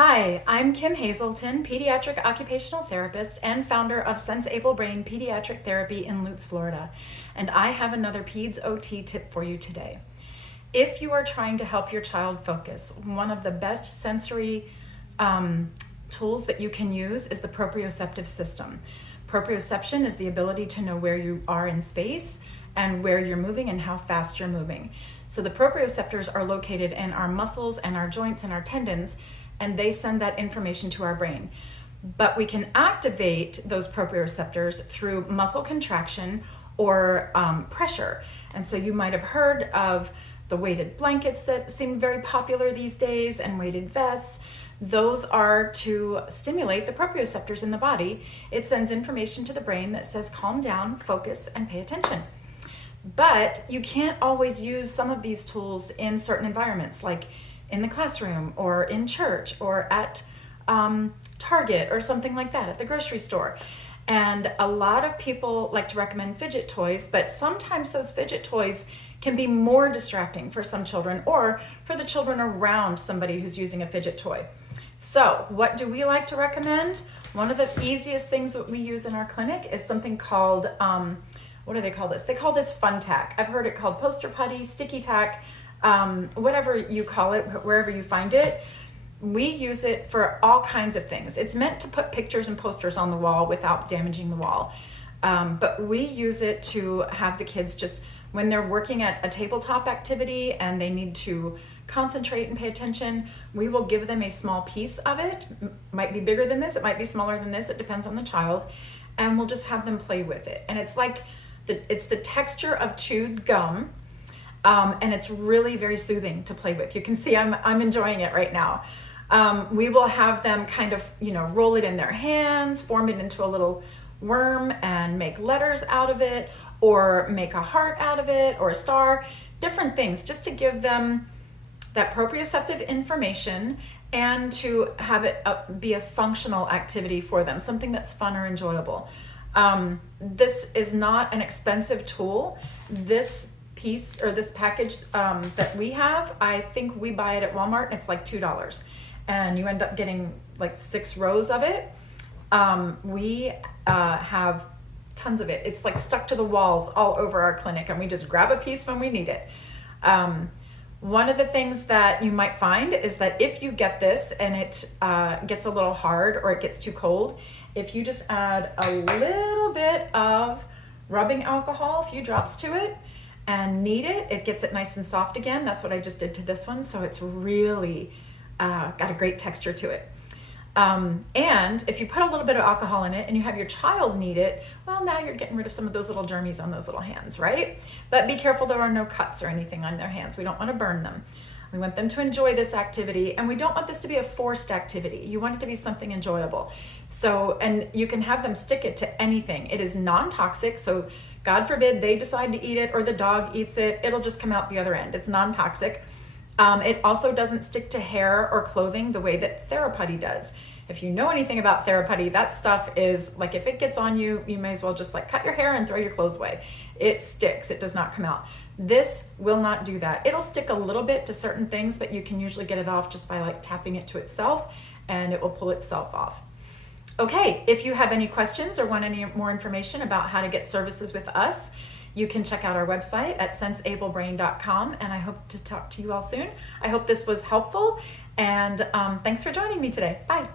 Hi, I'm Kim Hazelton, pediatric occupational therapist and founder of Sense Able Brain Pediatric Therapy in Lutz, Florida. And I have another Peds OT tip for you today. If you are trying to help your child focus, one of the best sensory tools that you can use is the proprioceptive system. Proprioception is the ability to know where you are in space and where you're moving and how fast you're moving. So the proprioceptors are located in our muscles and our joints and our tendons, and they send that information to our brain. But we can activate those proprioceptors through muscle contraction or pressure. And so you might have heard of the weighted blankets that seem very popular these days and weighted vests. Those are to stimulate the proprioceptors in the body. It sends information to the brain that says calm down, focus, and pay attention. But you can't always use some of these tools in certain environments, like in the classroom or in church or at Target or something like that, at the grocery store. And a lot of people like to recommend fidget toys, but sometimes those fidget toys can be more distracting for some children or for the children around somebody who's using a fidget toy. So what do we like to recommend? One of the easiest things that we use in our clinic is something called, what do they call this? They call this fun tack. I've heard it called poster putty, sticky tack, whatever you call it, wherever you find it. We use it for all kinds of things. It's meant to put pictures and posters on the wall without damaging the wall. But we use it to have the kids just, when they're working at a tabletop activity and they need to concentrate and pay attention, we will give them a small piece of it. Might be bigger than this, it might be smaller than this, it depends on the child. And we'll just have them play with it. And it's like, it's the texture of chewed gum. And it's really very soothing to play with. You can see I'm enjoying it right now. We will have them kind of, roll it in their hands, form it into a little worm and make letters out of it, or make a heart out of it, or a star, different things, just to give them that proprioceptive information and to have it be a functional activity for them, something that's fun or enjoyable. This is not an expensive tool. This piece or this package that we have, I think we buy it at Walmart and it's like $2, and you end up getting like 6 rows of it. We have tons of it. It's like stuck to the walls all over our clinic, and we just grab a piece when we need it. One of the things that you might find is that if you get this and it gets a little hard or it gets too cold, if you just add a little bit of rubbing alcohol, a few drops to it, and knead it, it gets it nice and soft again. That's what I just did to this one. So it's really got a great texture to it. And if you put a little bit of alcohol in it and you have your child knead it, well, now you're getting rid of some of those little germies on those little hands, right? But be careful there are no cuts or anything on their hands. We don't want to burn them. We want them to enjoy this activity, and we don't want this to be a forced activity. You want it to be something enjoyable. So, and you can have them stick it to anything. It is non-toxic, so God forbid they decide to eat it or the dog eats it, it'll just come out the other end. It's non-toxic. It also doesn't stick to hair or clothing the way that Putty does. If you know anything about Putty, that stuff is like, if it gets on you, you may as well just like cut your hair and throw your clothes away. It sticks, it does not come out. This will not do that. It'll stick a little bit to certain things, but you can usually get it off just by like tapping it to itself, and it will pull itself off. Okay, if you have any questions or want any more information about how to get services with us, you can check out our website at senseablebrain.com, and I hope to talk to you all soon. I hope this was helpful, and thanks for joining me today. Bye.